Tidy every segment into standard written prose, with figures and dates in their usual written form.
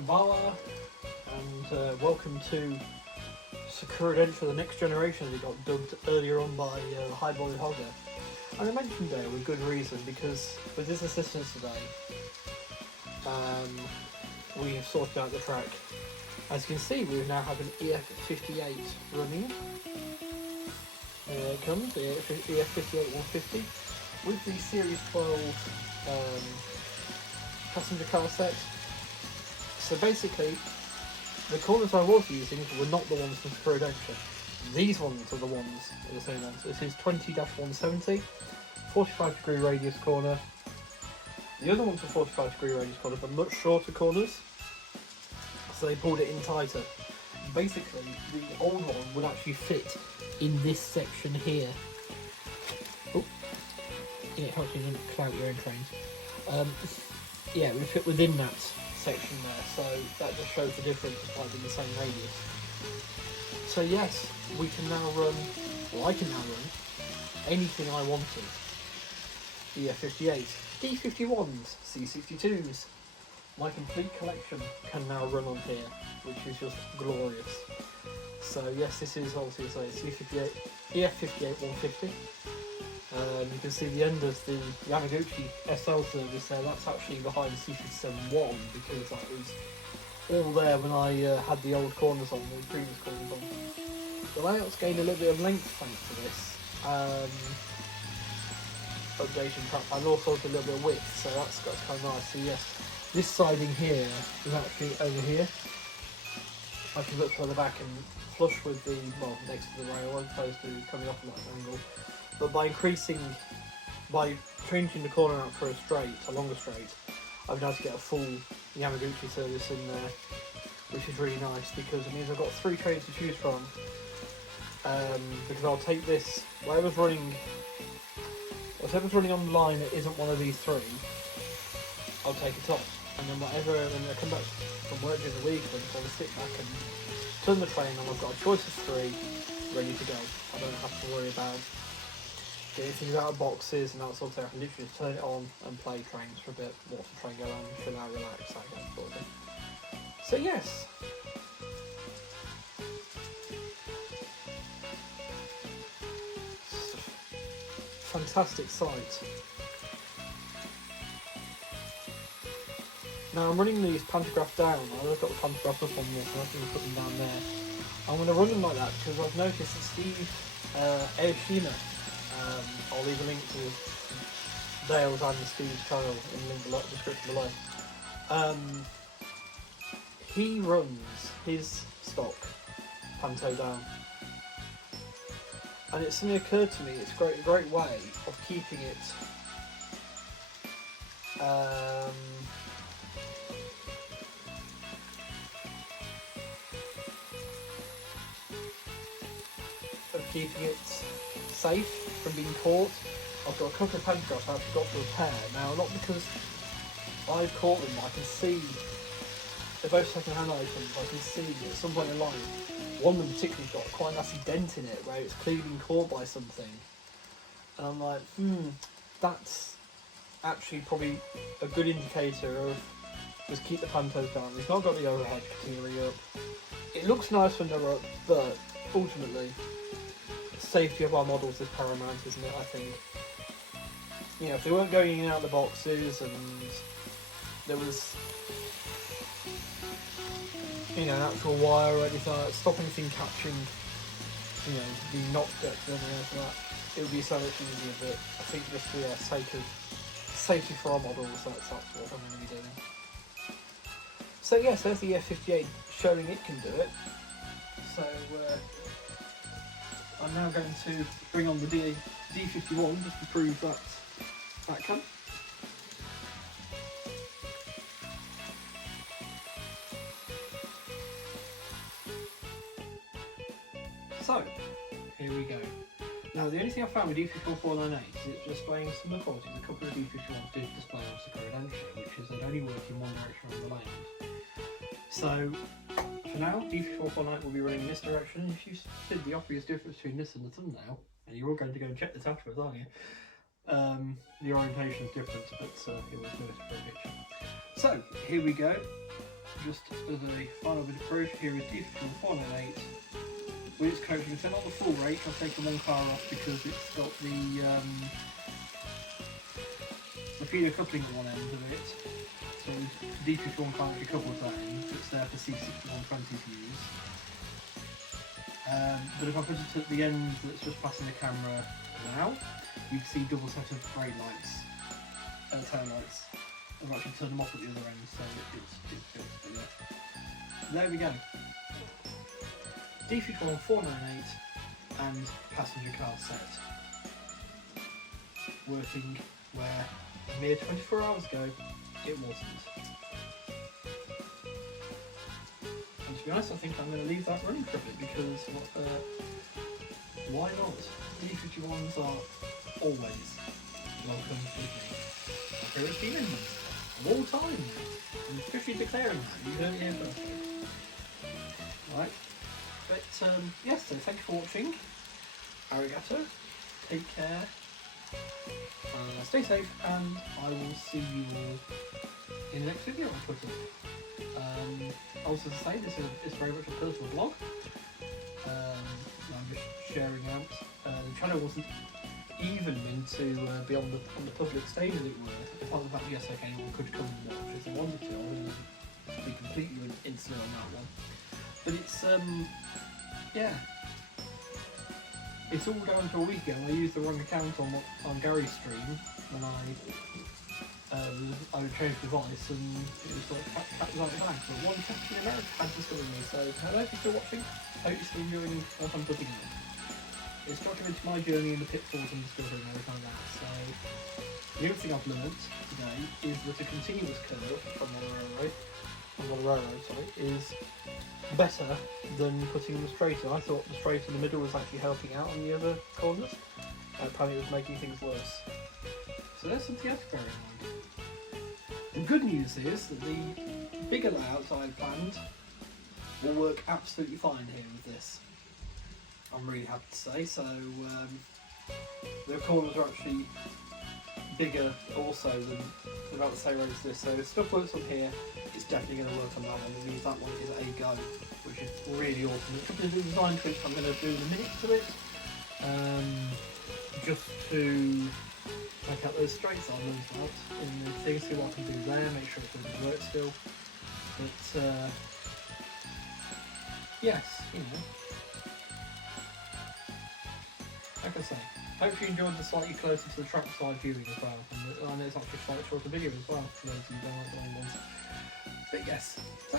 Kamala, and welcome to Sakura Adventure the Next Generation, as it got dubbed earlier on by Highboy Hogger. And I mentioned there with good reason, because with this assistance today, we have sorted out the track. As you can see, we now have an EF58 running. There it comes, the EF58 150, with the Series 12 passenger car set. So basically, the corners I was using were not the ones from Sakura Adventure. These ones are the ones, are the same ones. This is 20-170, 45 degree radius corner. The other ones are 45 degree radius corner, but much shorter corners. So they pulled it in tighter. Basically, the old one would actually fit in this section here. Oh, yeah, it helps you not clout your own trains. Yeah, it would fit within that section there, so that just shows the difference despite being the same radius. So yes, we can now run, or I can now run, anything I wanted. The F58, D51s, C62s. My complete collection can now run on here, which is just glorious. So yes, this is obviously C58, EF58 150. You can see the end of the Yamaguchi SL service there. That's actually behind C57-1, because that was all there when I had the old corners on, the previous corners on. The layout's gained a little bit of length thanks to this updating track, and also a little bit of width, so that's kind of nice. So yes, this siding here is actually over here. I can look further back and flush with the, well, next to the rail, as opposed to coming off at that angle. But by changing the corner out for a longer straight, I've been able to get a full Yamaguchi service in there, which is really nice, because it means I've got 3 trains to choose from. Because I'll take this, whatever's running online that isn't one of these 3, I'll take it off. And then when I come back from work during the week, I'll sit back and turn the train on. I've got a choice of 3 ready to go. I don't have to worry about getting things out of boxes and that sort of thing. I can literally just turn it on and play trains for a bit, watch the train go on, chill out, relax, that kind of thing. So yes. Fantastic sight. Now I'm running these pantographs down. I've got the pantographs up on this, so I'm going to put them down there. I'm going to run them like that because I've noticed that Steve Aoshima, I'll leave a link to Dale's and Steve's channel in the link below, description below. He runs his stock panto down. And it suddenly occurred to me it's a great way of keeping it safe from being caught. I've got a couple of pantographs I've actually got to repair now, not because I've caught them, but I can see they're both second-hand items. I can see at some point in line, one of them particularly got quite a nasty dent in it where it's clearly been caught by something, and I'm like, that's actually probably a good indicator of just keep the pantos down. It's not got the overhead continually up. It looks nice when they're up, but ultimately safety of our models is paramount, isn't it? I think, you know, if they weren't going in and out of the boxes and there was, you know, an actual wire or anything like that, stop anything catching, you know, the knock deck or anything like that, it would be so much easier. But I think just for the sake of safety for our models, that's what I'm going to be doing. So yes, there's the F58 showing it can do it. So I'm now going to bring on the D51 just to prove that can. So, here we go. Now, the only thing I found with D54498 is it's displaying similar qualities a couple of D51s did display on Sakura Adventure, which is they'd only work in one direction on the layout. So, for now, D449 will be running in this direction. If you see the obvious difference between this and the thumbnail, and you're all going to go and check this afterwards, aren't you? The orientation is different, but it was worth for a picture. So, here we go. just as a final bit of proof, here is D51 with its coaching. So not the full rake, I've taken one car off because it's got the feeder coupling at one end of it. So D51 can't actually couple with that end, it's there for C6120 to use. But if I put it at the end that's just passing the camera now, you can see double set of brake lights and tail lights. I've actually turned them off at the other end, so it's there we go. D51 498 and passenger car set. Working where a mere 24 hours ago it wasn't. And to be honest, I think I'm going to leave that running for a bit because why not? D51s are always welcome with me. My favourite demons of all time. I'm officially declaring that. You heard me here first. Right. But yes, so thank you for watching. Arigato. Take care. Stay safe, and I will see you all in the next video on Twitter. Also to say, this is very much a personal blog. I'm just sharing out. The channel wasn't even meant to be on the public stage, as it were. Apart from the fact, yes, okay, anyone could come and watch if they wanted to. I wouldn't be completely insular on that one. But it's yeah. It's all down to a week ago. I used the wrong account on Gary's stream when I would change device, and it was like cat was out of bag. But one chap in America had discovered me, so hello if you're still watching. Hope you're still enjoying what I'm putting out. It's documented my journey in the pitfalls and discovering and everything like that. So the only thing I've learnt today is that a continuous curve from the railroad, is better than putting them straight in. I thought the straight in the middle was actually helping out on the other corners. Apparently it was making things worse. So there's something else to bear in mind. The good news is that the bigger layouts I planned will work absolutely fine here with this. I'm really happy to say. So the corners are actually bigger also than about the same range as this. So if stuff works on here, it's definitely going to work on that one. It means that one is a go, which is really awesome. There's a couple of design tweaks I'm going to do in a minute to it, just to take out those straights elements out in the thing, see what I can do there, make sure it's going to work still. But yes, you know, like I say, hope you enjoyed the slightly closer to the trackside viewing as well. And I know it's actually a slightly shorter video as well, for those of you who don't like the long ones. But yes, so,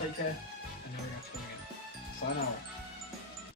take care, and arigato again. Sayonara.